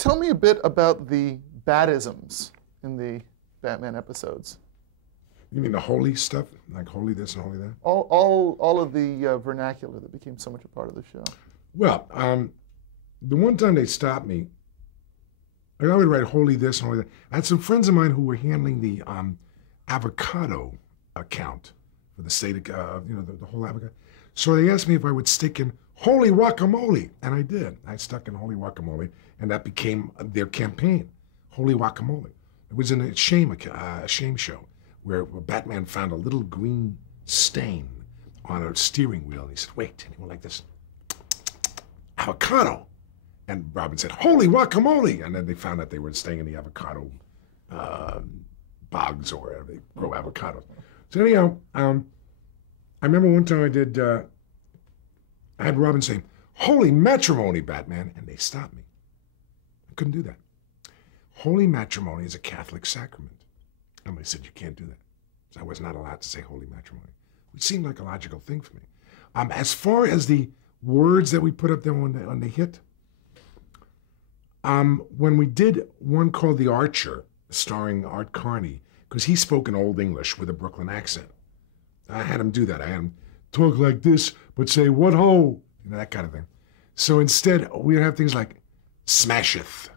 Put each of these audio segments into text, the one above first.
Tell me a bit about the Batisms in the Batman episodes. You mean the holy stuff? Like holy this and holy that? All of the vernacular that became so much a part of the show. Well, the one time they stopped me, I would write holy this and holy that. I had some friends of mine who were handling the avocado account for the state of, the whole avocado. So they asked me if I would stick in holy guacamole, and I did. I stuck in holy guacamole, and that became their campaign, holy guacamole. It was in a shame show where Batman found a little green stain on a steering wheel, and he said, wait, and he went like this, avocado. And Robin said, holy guacamole! And then they found out they were staying in the avocado bogs or wherever they grow avocados. So anyhow, I remember one time I had Robin say, holy matrimony, Batman, and they stopped me. I couldn't do that. Holy matrimony is a Catholic sacrament. And they said, you can't do that. So I was not allowed to say holy matrimony, which seemed like a logical thing for me. As far as the words that we put up there when they hit, when we did one called The Archer, starring Art Carney, because he spoke in Old English with a Brooklyn accent. I had him do that. I had him talk like this, but say, what ho? That kind of thing. So instead, we have things like smasheth,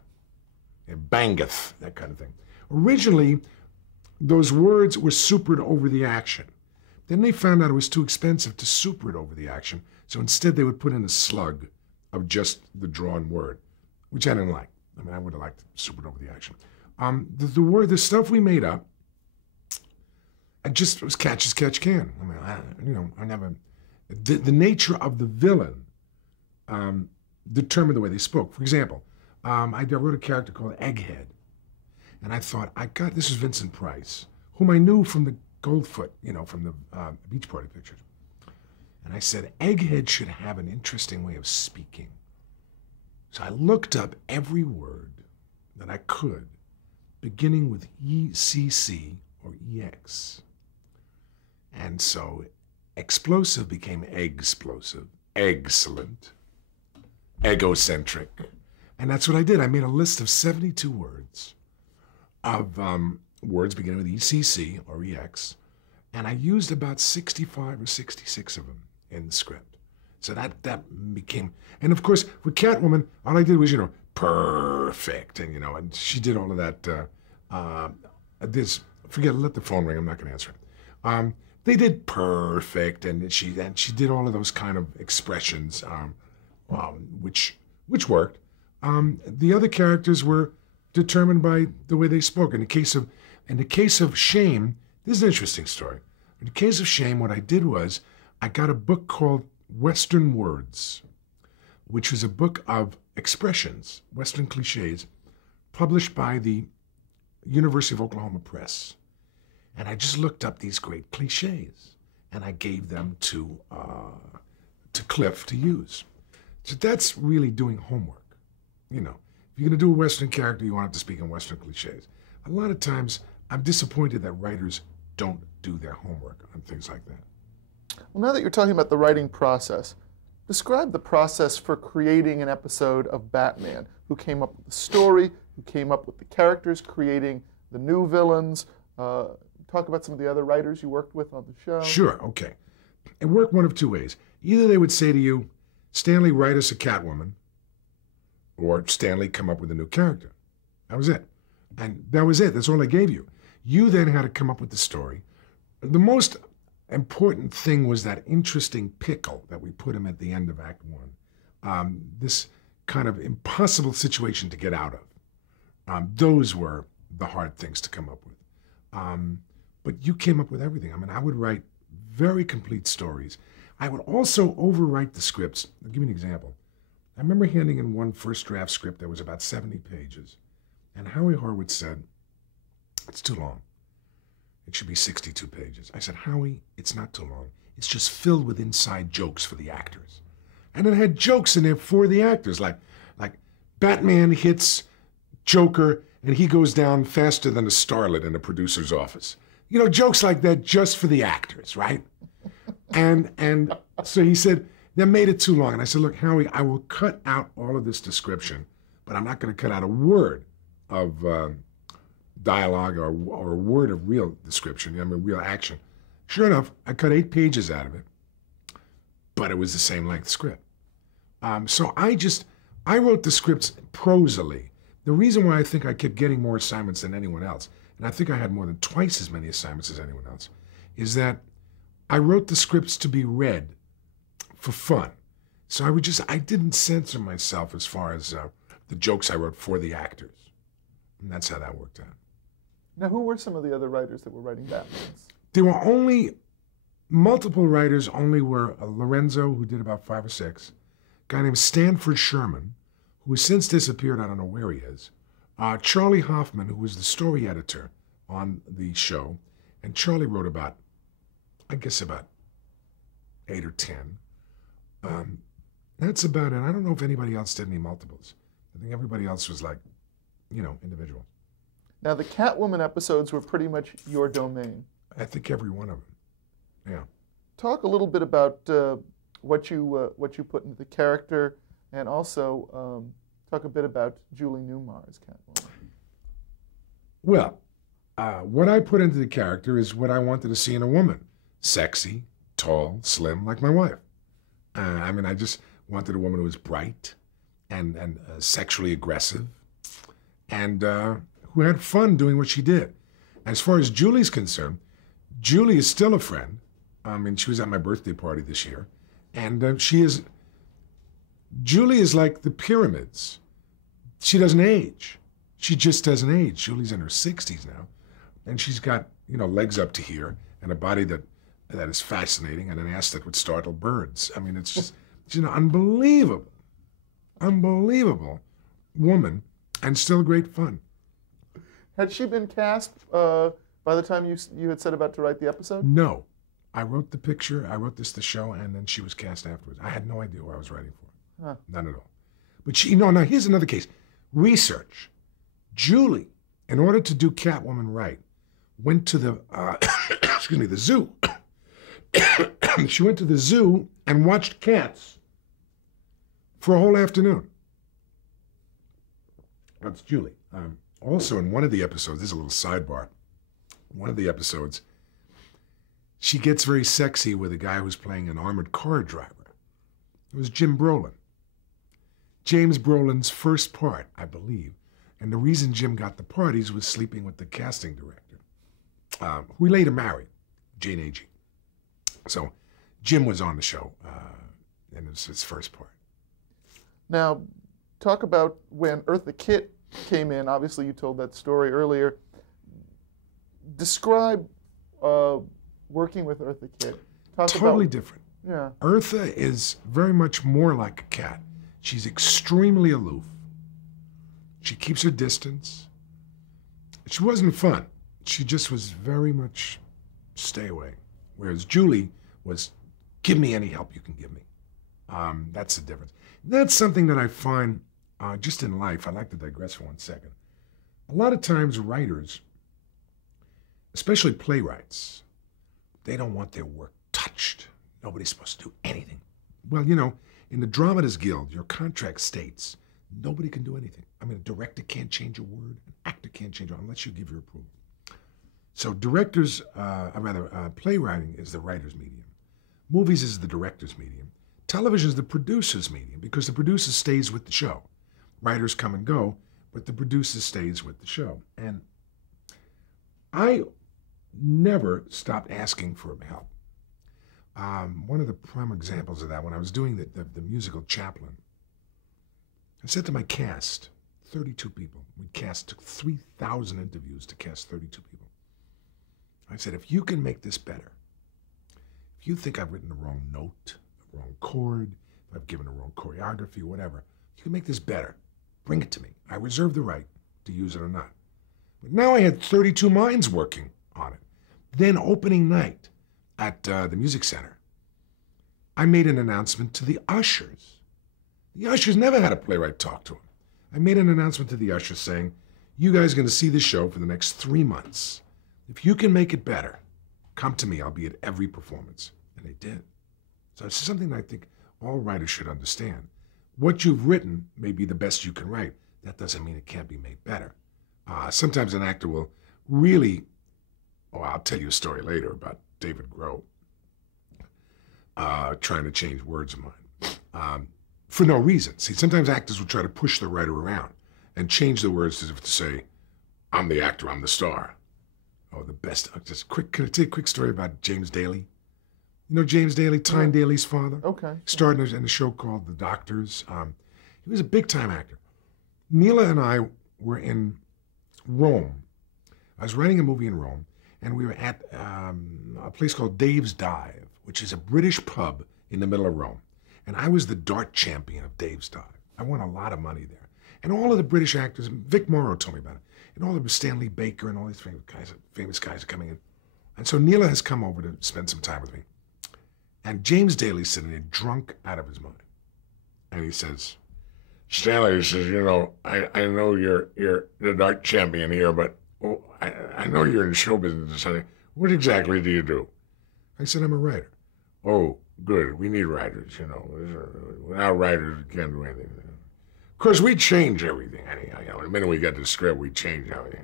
and bangeth, that kind of thing. Originally, those words were supered over the action. Then they found out it was too expensive to super it over the action, so instead they would put in a slug of just the drawn word, which I didn't like. I mean, I would have liked to super it over the action. The stuff we made up, it was catch as catch can. I mean, I never. The nature of the villain determined the way they spoke. For example, I wrote a character called Egghead, and I thought, this is Vincent Price, whom I knew from the Goldfoot, from the Beach Party pictures. And I said, Egghead should have an interesting way of speaking. So I looked up every word that I could, beginning with ECC or EX. And so explosive became eggsplosive, excellent, egocentric. And that's what I did. I made a list of 72 words of words beginning with ECC or EX, and I used about 65 or 66 of them in the script. So that became, and of course, with Catwoman, all I did was, perfect, and she did all of that. Let the phone ring, I'm not going to answer it. They did perfect, and she did all of those kind of expressions, which worked. The other characters were determined by the way they spoke. In the case of Shame, this is an interesting story. In the case of Shame, what I did was I got a book called Western Words, which was a book of expressions, Western cliches, published by the University of Oklahoma Press. And I just looked up these great cliches, and I gave them to Cliff to use. So that's really doing homework. If you're going to do a Western character, you want it to speak in Western cliches. A lot of times, I'm disappointed that writers don't do their homework on things like that. Well, now that you're talking about the writing process, describe the process for creating an episode of Batman. Who came up with the story, who came up with the characters, creating the new villains. Talk about some of the other writers you worked with on the show. Sure, okay. It worked one of two ways. Either they would say to you, Stanley, write us a Catwoman, or Stanley, come up with a new character. That was it. And that was it. That's all I gave you. You then had to come up with the story. The most important thing was that interesting pickle that we put him at the end of Act 1. This kind of impossible situation to get out of. Those were the hard things to come up with. But you came up with everything. I mean, I would write very complete stories. I would also overwrite the scripts. I'll give you an example. I remember handing in one first draft script that was about 70 pages. And Howie Horowitz said, it's too long. It should be 62 pages. I said, Howie, it's not too long. It's just filled with inside jokes for the actors. And it had jokes in there for the actors, like Batman hits Joker and he goes down faster than a starlet in a producer's office. Jokes like that just for the actors, right? And so he said, that made it too long. And I said, look, Howie, I will cut out all of this description but I'm not going to cut out a word of dialogue or a word of real description, I mean, real action. Sure enough, I cut 8 pages out of it, but it was the same length script. So I wrote the scripts prosily. The reason why I think I kept getting more assignments than anyone else, and I think I had more than twice as many assignments as anyone else, is that I wrote the scripts to be read for fun. So I didn't censor myself as far as the jokes I wrote for the actors. And that's how that worked out. Now, who were some of the other writers that were writing Batmans? There were multiple writers only were Lorenzo, who did about 5 or 6, a guy named Stanford Sherman, who has since disappeared, I don't know where he is, Charlie Hoffman, who was the story editor on the show, and Charlie wrote about 8 or 10. That's about it. I don't know if anybody else did any multiples. I think everybody else was like, individual. Now, the Catwoman episodes were pretty much your domain. I think every one of them. Yeah. Talk a little bit about what you put into the character, and also talk a bit about Julie Newmar as Catwoman. Well, what I put into the character is what I wanted to see in a woman: sexy, tall, slim, like my wife. I just wanted a woman who was bright and sexually aggressive, and who had fun doing what she did. As far as Julie's concerned, Julie is still a friend. She was at my birthday party this year, and Julie is like the pyramids. She doesn't age. She just doesn't age. Julie's in her 60s now, and she's got legs up to here and a body that is fascinating and an ass that would startle birds. It's just unbelievable woman, and still great fun. Had she been cast by the time you had set about to write the episode? No. I wrote the picture, I wrote the show, and then she was cast afterwards. I had no idea what I was writing for. Huh. None at all. But now here's another case. Research. Julie, in order to do Catwoman right, went to the, the zoo. She went to the zoo and watched cats for a whole afternoon. That's Julie. Also, in one of the episodes, this is a little sidebar, one of the episodes, she gets very sexy with a guy who's playing an armored car driver. It was Jim Brolin. James Brolin's first part, I believe. And the reason Jim got the part, he was sleeping with the casting director, who he later married, Jane Agee. So Jim was on the show, and it was his first part. Now, talk about when Eartha Kitt came in. Obviously, you told that story earlier. Describe working with Eartha Kitt. Totally different. Yeah. Eartha is very much more like a cat. She's extremely aloof. She keeps her distance. She wasn't fun. She just was very much stay away. Whereas Julie was, give me any help you can give me. That's the difference. That's something that I find just in life. I'd like to digress for 1 second. A lot of times writers, especially playwrights, they don't want their work touched. Nobody's supposed to do anything. Well, in the Dramatists Guild, your contract states nobody can do anything. A director can't change a word. An actor can't change it unless you give your approval. So playwriting is the writer's medium. Movies is the director's medium. Television is the producer's medium because the producer stays with the show. Writers come and go, but the producer stays with the show. And I never stopped asking for help. One of the prime examples of that, when I was doing the musical Chaplin, I said to my cast, 32 people. Took 3,000 interviews to cast 32 people. I said, if you can make this better, if you think I've written the wrong note, the wrong chord, if I've given the wrong choreography, whatever, if you can make this better, bring it to me. I reserve the right to use it or not. But now I had 32 minds working on it. Then opening night at the Music Center, I made an announcement to the ushers. The ushers never had a playwright talk to them. I made an announcement to the ushers saying, you guys are going to see this show for the next 3 months. If you can make it better, come to me. I'll be at every performance. And they did. So it's something that I think all writers should understand. What you've written may be the best you can write. that doesn't mean it can't be made better. Sometimes an actor will really, I'll tell you a story later about David Grohl trying to change words of mine for no reason. See, sometimes actors will try to push the writer around and change the words as if to say, I'm the actor, I'm the star. Oh, the best. Can I tell you a quick story about James Daly? You know James Daly, Tyne Daly's father? Okay. Starred in a show called The Doctors. He was a big-time actor. Neela and I were in Rome. I was writing a movie in Rome, and we were at a place called Dave's Dive, which is a British pub in the middle of Rome. And I was the dart champion of Dave's Dive. I won a lot of money there. And all of the British actors, Vic Morrow told me about it, and all of Stanley Baker and all these famous guys are coming in. And so Neela has come over to spend some time with me. And James Daly's sitting there drunk out of his mind. And he says, Stanley, he says, you know, I know you're the dart champion here, but I know you're in show business. What exactly do you do? I said, I'm a writer. Oh, good. We need writers, you know. Without writers, we can't do anything. Of course, we change everything. You know, the minute we get the script, we change everything.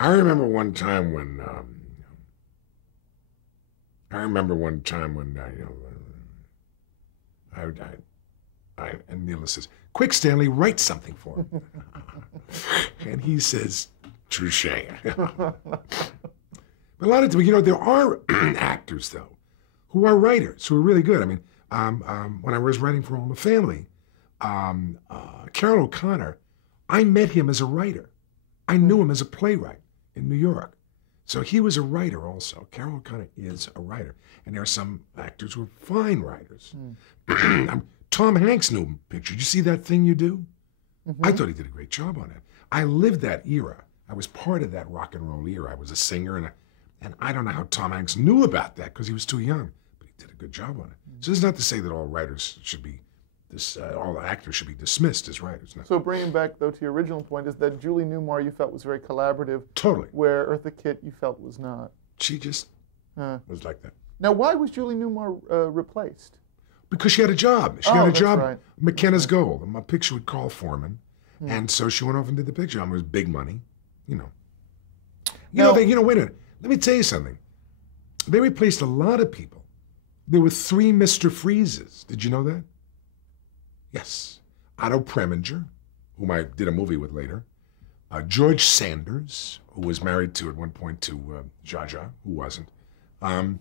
I remember one time when, and Neela says, quick, Stanley, write something for him. And he says, touche. But a lot of times, you know, there are actors, though, who are writers, who are really good. I mean, when I was writing for All in the Family, Carol O'Connor, I met him as a writer. I knew him as a playwright in New York. So he was a writer also. Carol O'Connor is a writer. And there are some actors who are fine writers. Tom Hanks knew him picture. Did you see That Thing You Do? I thought he did a great job on it. I lived that era. I was part of that rock and roll era. I was a singer, and I don't know how Tom Hanks knew about that because he was too young, but he did a good job on it. So this is not to say that all writers should be, all actors should be dismissed as writers. No. So bringing back, though, to your original point, is that Julie Newmar you felt was very collaborative. Totally. Where Eartha Kitt you felt was not. She just was like that. Now, why was Julie Newmar replaced? Because she had a job. She got a job. Right. McKenna's Gold. My picture with Carl Foreman. And so she went off and did the picture. I mean, it was big money, you know. Wait a minute. Let me tell you something. They replaced a lot of people. There were 3 Mr. Freezes. Did you know that? Yes. Otto Preminger, whom I did a movie with later. George Sanders, who was married to, at one point, to Zsa Zsa, who wasn't. And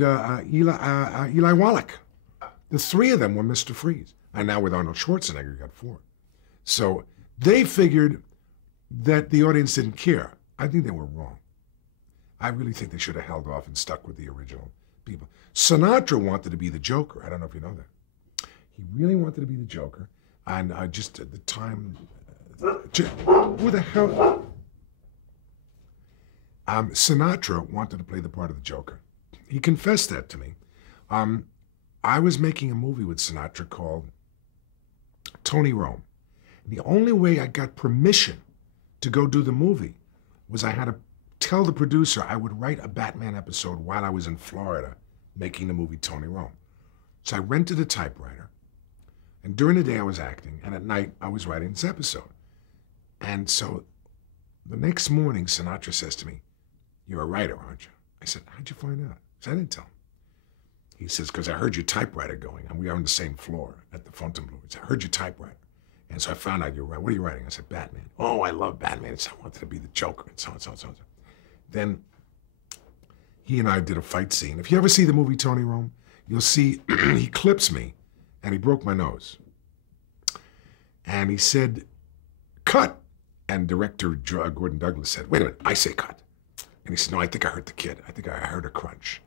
Eli Wallach. The 3 of them were Mr. Freeze. And now with Arnold Schwarzenegger, you got 4. So they figured that the audience didn't care. I think they were wrong. I really think they should have held off and stuck with the original people. Sinatra wanted to be the Joker. I don't know if you know that. He really wanted to be the Joker. And just at the time, who the hell? Sinatra wanted to play the part of the Joker. He confessed that to me. I was making a movie with Sinatra called Tony Rome. And the only way I got permission to go do the movie was I had to tell the producer I would write a Batman episode while I was in Florida making the movie Tony Rome. So I rented a typewriter, and during the day I was acting, and at night I was writing this episode. And so the next morning Sinatra says to me, "You're a writer, aren't you?" I said, "How'd you find out?" I said, "I didn't tell him." He says, "Because I heard your typewriter going, and we are on the same floor at the Fontainebleau." He said, "I heard your typewriter. And so I found out you're right. What are you writing?" I said, "Batman." "Oh, I love Batman. So I wanted to be the Joker," and so on, so on, so on. Then he and I did a fight scene. If you ever see the movie Tony Rome, you'll see he clips me, and he broke my nose. And he said, "Cut." And director Gordon Douglas said, "Wait a minute, I say cut." And he said, "No, I think I hurt the kid. I think I heard a crunch.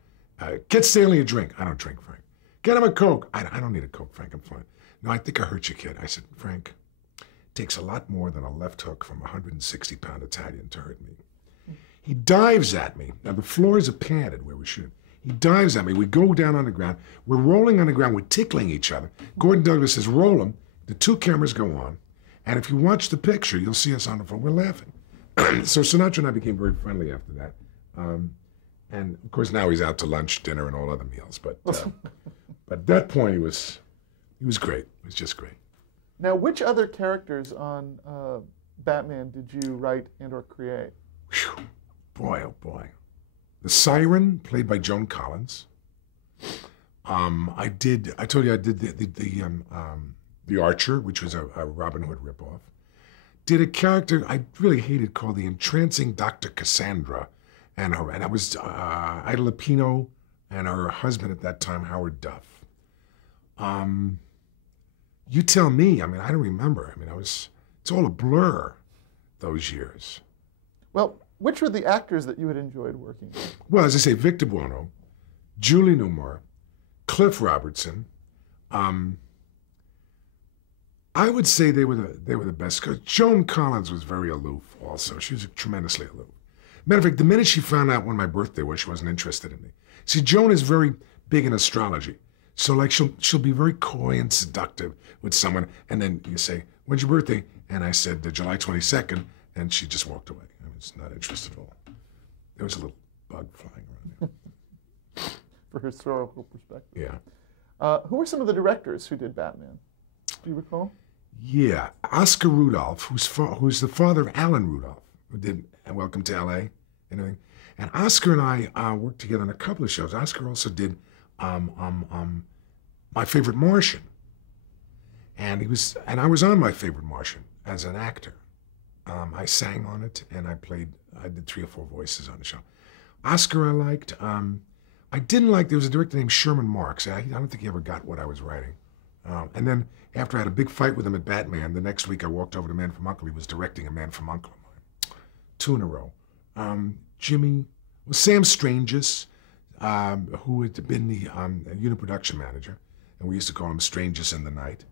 Get Stanley a drink." "I don't drink, Frank." "Get him a Coke." I don't need a Coke, Frank. I'm fine." "No, I think I hurt your kid." I said, "Frank, it takes a lot more than a left hook from a 160-pound Italian to hurt me." He dives at me. Now, the floors are padded where we shoot. He dives at me. We go down on the ground. We're rolling on the ground. We're tickling each other. Gordon Douglas says, "Roll him." The 2 cameras go on. And if you watch the picture, you'll see us on the phone. We're laughing. So Sinatra and I became very friendly after that. And, of course, now he's out to lunch, dinner, and all other meals. But at that point, he was great. He was just great. Now, which other characters on Batman did you write and or create? Whew. Boy, oh boy. The Siren, played by Joan Collins. I told you I did the Archer, which was a Robin Hood ripoff. Did a character I really hated called the Entrancing Dr. Cassandra, and that was Ida Lupino and her husband at that time, Howard Duff. You tell me. I mean, I don't remember. I mean, it's all a blur, those years. Well, which were the actors that you had enjoyed working with? Well, as I say, Victor Buono, Julie Newmar, Cliff Robertson. I would say they were the best. Because Joan Collins was very aloof also. She was tremendously aloof. Matter of fact, the minute she found out when my birthday was, she wasn't interested in me. See, Joan is very big in astrology. So like she'll be very coy and seductive with someone, and then you say, "When's your birthday?" And I said, "July 22nd," and she just walked away. I was not interested at all. There was a little bug flying around there. For historical perspective. Yeah. Who were some of the directors who did Batman? Do you recall? Yeah, Oscar Rudolph, who's the father of Alan Rudolph, who did Welcome to L.A. and everything. And Oscar and I worked together on a couple of shows. Oscar also did My Favorite Martian, and I was on My Favorite Martian as an actor. I sang on it, and I did 3 or 4 voices on the show. Oscar I liked. I didn't like, there was a director named Sherman Marks. I don't think he ever got what I was writing. And then after I had a big fight with him at Batman, the next week I walked over to Man from U.N.C.L.E. He was directing a Man from U.N.C.L.E. of mine. 2 in a row. Sam Stranges, who had been the unit production manager, and we used to call him Stranges in the Night.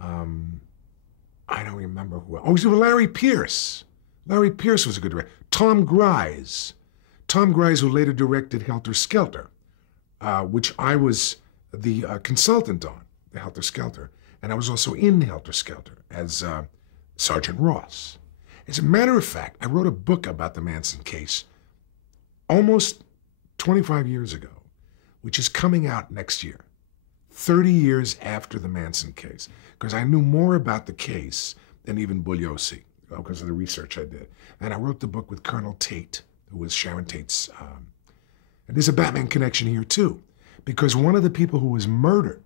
I don't remember who. Oh, Larry Pierce. Larry Pierce was a good director. Tom Grise, who later directed Helter Skelter, which I was the consultant on, the Helter Skelter, and I was also in Helter Skelter as Sergeant Ross. As a matter of fact, I wrote a book about the Manson case almost 25 years ago, which is coming out next year, 30 years after the Manson case, because I knew more about the case than even Bugliosi, because of the research I did. And I wrote the book with Colonel Tate, who was Sharon Tate's, and there's a Batman connection here too, because one of the people who was murdered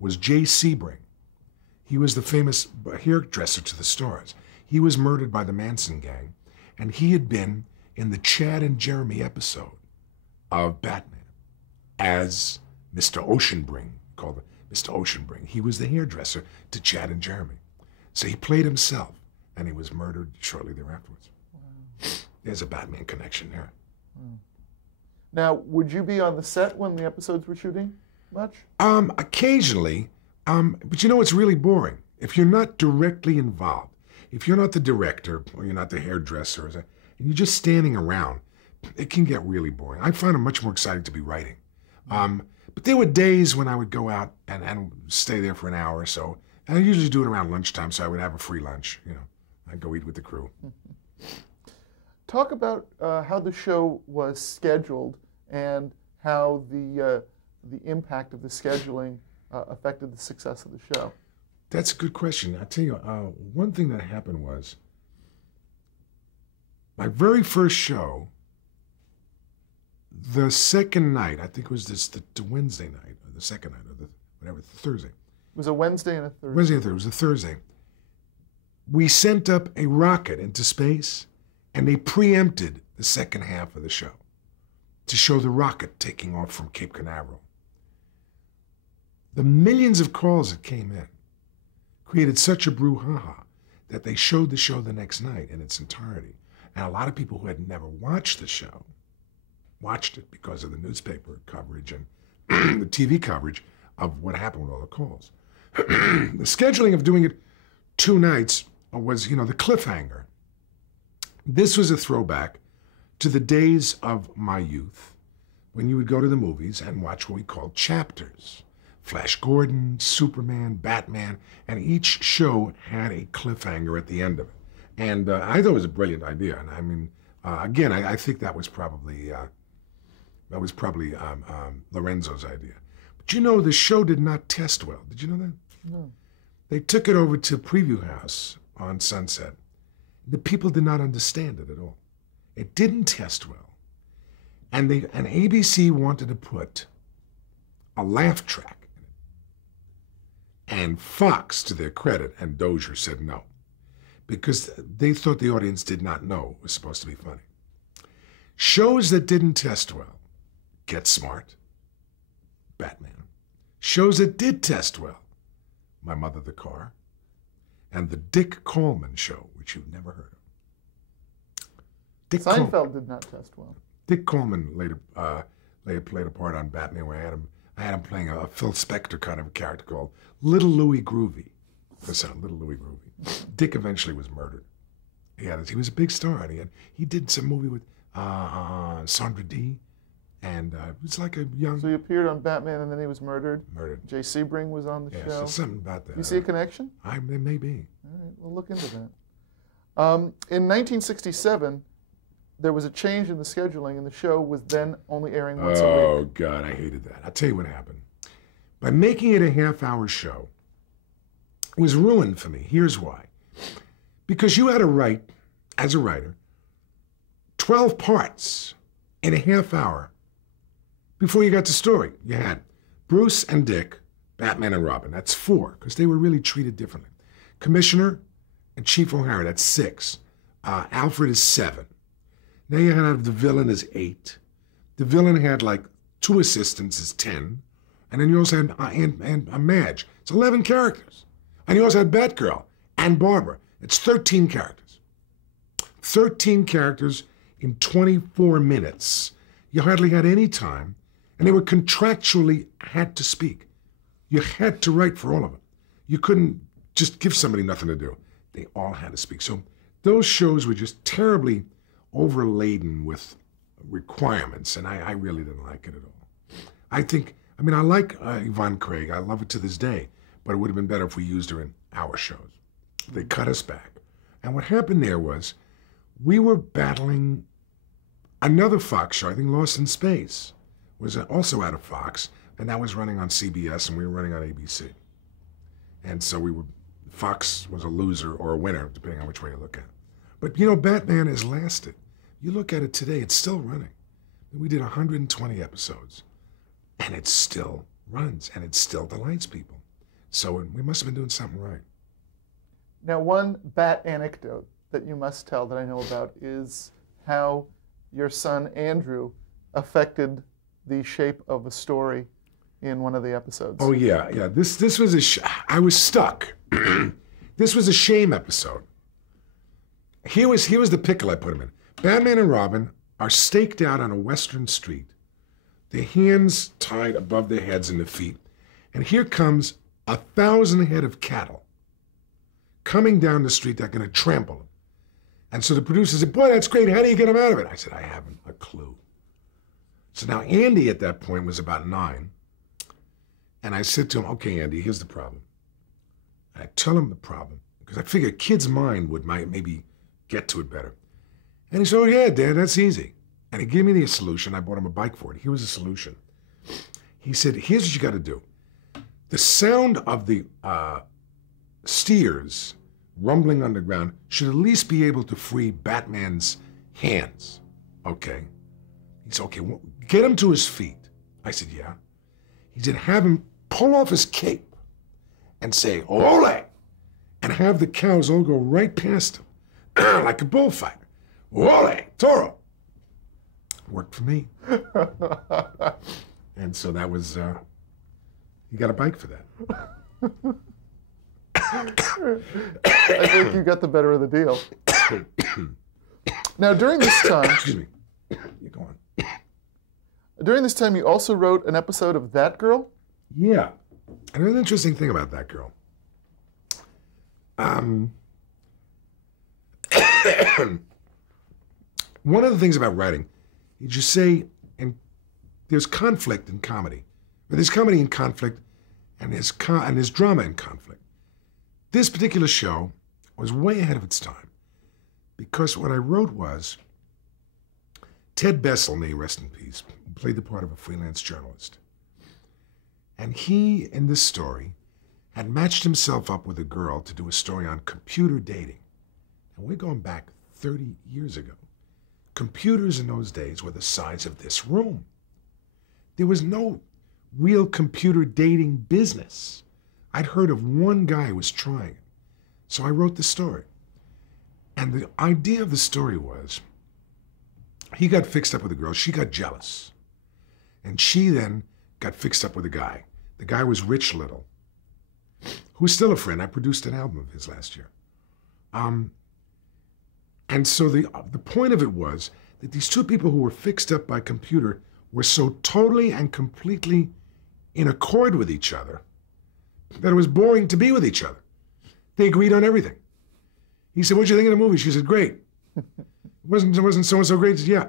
was Jay Sebring. He was the famous hairdresser to the stars. He was murdered by the Manson gang, and he had been in the Chad and Jeremy episode of Batman as Mr. Oceanbring, called Mr. Oceanbring. He was the hairdresser to Chad and Jeremy. So he played himself, and he was murdered shortly thereafter. Wow. There's a Batman connection there. Wow. Now, would you be on the set when the episodes were shooting much? Occasionally, but you know it's really boring. If you're not directly involved, if you're not the director or you're not the hairdresser, and you're just standing around, it can get really boring. I find it much more exciting to be writing. But there were days when I would go out and stay there for an hour or so, and I usually do it around lunchtime, so I would have a free lunch. You know, I'd go eat with the crew. Talk about how the show was scheduled and how the impact of the scheduling affected the success of the show. That's a good question. I'll tell you, one thing that happened was my very first show, the second night, I think it was the Wednesday night, or the second night, or the Thursday. It was a Wednesday and a Thursday. Wednesday and Thursday. It was a Thursday. We sent up a rocket into space, and they preempted the second half of the show to show the rocket taking off from Cape Canaveral. The millions of calls that came in created such a brouhaha that they showed the show the next night in its entirety. And a lot of people who had never watched the show watched it because of the newspaper coverage and the TV coverage of what happened with all the calls. The scheduling of doing it 2 nights was, the cliffhanger. This was a throwback to the days of my youth when you would go to the movies and watch what we called chapters. Flash Gordon, Superman, Batman, and each show had a cliffhanger at the end of it. And I thought it was a brilliant idea. And I mean, again, I think that was probably Lorenzo's idea. But the show did not test well. Did you know that? No. They took it over to Preview House on Sunset. The people did not understand it at all. It didn't test well. And ABC wanted to put a laugh track in it. And Fox, to their credit, and Dozier said no. Because they thought the audience did not know it was supposed to be funny. Shows that didn't test well, Get Smart, Batman. Shows that did test well, My Mother the Car, and the Dick Coleman Show, which you've never heard of. Seinfeld did not test well. Dick Coleman later played a part on Batman where I had him playing a Phil Spector kind of a character called Little Louie Groovy. Little Louie Groovy. Dick eventually was murdered. He was a big star, and he did some movie with Sandra Dee, and it was like a young... So he appeared on Batman and then he was murdered? Murdered. Jay Sebring was on the show? Yeah, something about that. You see a connection? There may be. All right, we'll look into that. In 1967, there was a change in the scheduling, and the show was then only airing once a week. Oh, God, I hated that. I'll tell you what happened. By making it a half-hour show, it was ruined for me. Here's why. Because you had to write, as a writer, 12 parts in a half hour before you got to story. You had Bruce and Dick, Batman and Robin. That's 4, because they were really treated differently. Commissioner and Chief O'Hara, that's 6. Alfred is 7. Now you had the villain is 8. The villain had like 2 assistants is 10. And then you also had Madge. It's 11 characters. And you also had Batgirl and Barbara. It's 13 characters. 13 characters in 24 minutes. You hardly had any time. And they were contractually had to speak. You had to write for all of them. You couldn't just give somebody nothing to do. They all had to speak. So those shows were just terribly overladen with requirements, and I really didn't like it at all. I like Yvonne Craig. I love her to this day, but it would have been better if we used her in our shows. They cut us back. And what happened there was we were battling another Fox show, I think Lost in Space, was also out of Fox, and that was running on CBS, and we were running on ABC. And so Fox was a loser or a winner, depending on which way you look at it. But, Batman has lasted. You look at it today, it's still running. We did 120 episodes, and it still runs, and it still delights people. So we must have been doing something right. Now, one Bat anecdote that you must tell that I know about is how your son, Andrew, affected the shape of a story in one of the episodes. Oh, yeah. This was I was stuck. This was a shame episode. Here was the pickle I put him in. Batman and Robin are staked out on a western street, their hands tied above their heads and their feet, and here comes 1,000 head of cattle coming down the street that are going to trample them. And so the producer said, "Boy, that's great. How do you get them out of it?" I said, "I haven't a clue." So now Andy at that point was about 9, and I said to him, "Okay, Andy, here's the problem." And I tell him the problem, because I figured a kid's mind might maybe get to it better. And he said, "Oh, yeah, Dad, that's easy." And he gave me the solution. I bought him a bike for it. Here was the solution. He said, "Here's what you got to do. The sound of the steers rumbling underground should at least be able to free Batman's hands." Okay. He said, "Okay, well, get him to his feet." I said, "Yeah." He said, "Have him pull off his cape and say, 'Ole!' and have the cows all go right past him like a bullfighter. 'Ole, Toro!'" Worked for me. And so that was, he got a bike for that. I think you got the better of the deal. Now, during this time... Excuse me. You go on. During this time, you also wrote an episode of That Girl? Yeah. And an interesting thing about That Girl. One of the things about writing, you just say, and there's conflict in comedy. But there's comedy in conflict, and there's drama in conflict. This particular show was way ahead of its time, because what I wrote was, Ted Bessel, may he rest in peace, played the part of a freelance journalist. And he, in this story, had matched himself up with a girl to do a story on computer dating. And we're going back 30 years ago. Computers in those days were the size of this room. There was no real computer dating business. I'd heard of one guy who was trying it. So I wrote the story. And the idea of the story was, he got fixed up with a girl, she got jealous. And she then got fixed up with a guy. The guy was Rich Little, who's still a friend. I produced an album of his last year. And so the point of it was that these two people who were fixed up by computer were so totally and completely in accord with each other that it was boring to be with each other. They agreed on everything. He said, "What'd you think of the movie?" She said, "Great." It wasn't so-and-so great? She said, "Yeah."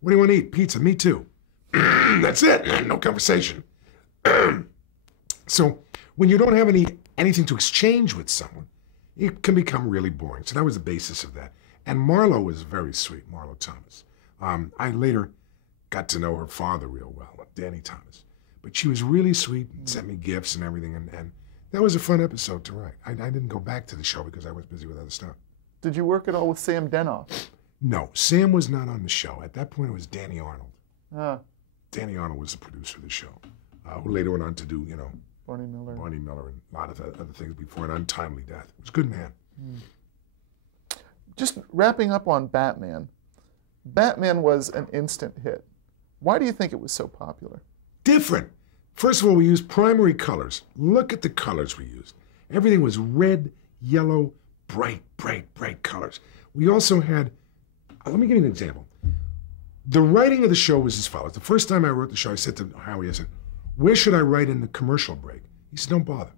"What do you want to eat?" "Pizza." "Me too." That's it. No conversation. So when you don't have anything to exchange with someone, it can become really boring. So that was the basis of that. And Marlo was very sweet, Marlo Thomas. I later got to know her father real well, Danny Thomas. But she was really sweet and sent me gifts and everything. And that was a fun episode to write. I didn't go back to the show because I was busy with other stuff. Did you work at all with Sam Denoff? No, Sam was not on the show. At that point, it was Danny Arnold. Ah. Danny Arnold was the producer of the show, who later went on to do, Barney Miller. Barney Miller and a lot of other things before an untimely death. He was a good man. Just wrapping up on Batman. Batman was an instant hit. Why do you think it was so popular? Different. First of all, we used primary colors. Look at the colors we used. Everything was red, yellow, bright, bright, bright colors. We also had, let me give you an example. The writing of the show was as follows. The first time I wrote the show, I said to Howie, I said, "Where should I write in the commercial break?" He said, "Don't bother."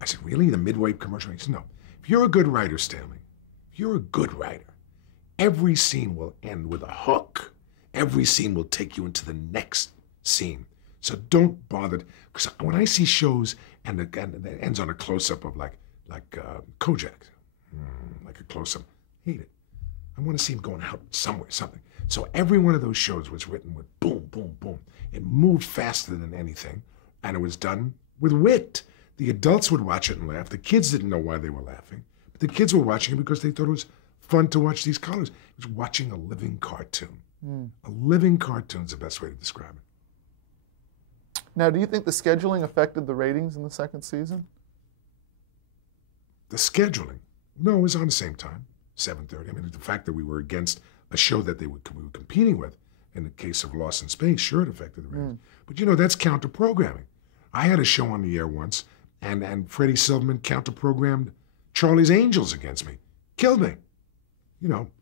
I said, "Really? The midway commercial?" He said, "No. If you're a good writer, Stanley, if you're a good writer, every scene will end with a hook. Every scene will take you into the next scene. So don't bother." Because when I see shows and it ends on a close-up of like Kojak, like a close-up, I hate it. I want to see him going out somewhere, something. So every one of those shows was written with boom, boom, boom. It moved faster than anything, and it was done with wit. The adults would watch it and laugh. The kids didn't know why they were laughing, but the kids were watching it because they thought it was fun to watch these colors. It was watching a living cartoon. A living cartoon is the best way to describe it. Now, do you think the scheduling affected the ratings in the second season? The scheduling? No, it was on the same time, 7:30. I mean, the fact that we were against a show that we were competing with, in the case of Lost in Space, sure it affected the ratings. But that's counter-programming. I had a show on the air once, and Freddie Silverman counter-programmed Charlie's Angels against me. Killed me.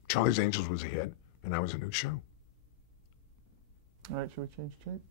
Charlie's Angels was a hit, and that was a new show. All right, should we change tape?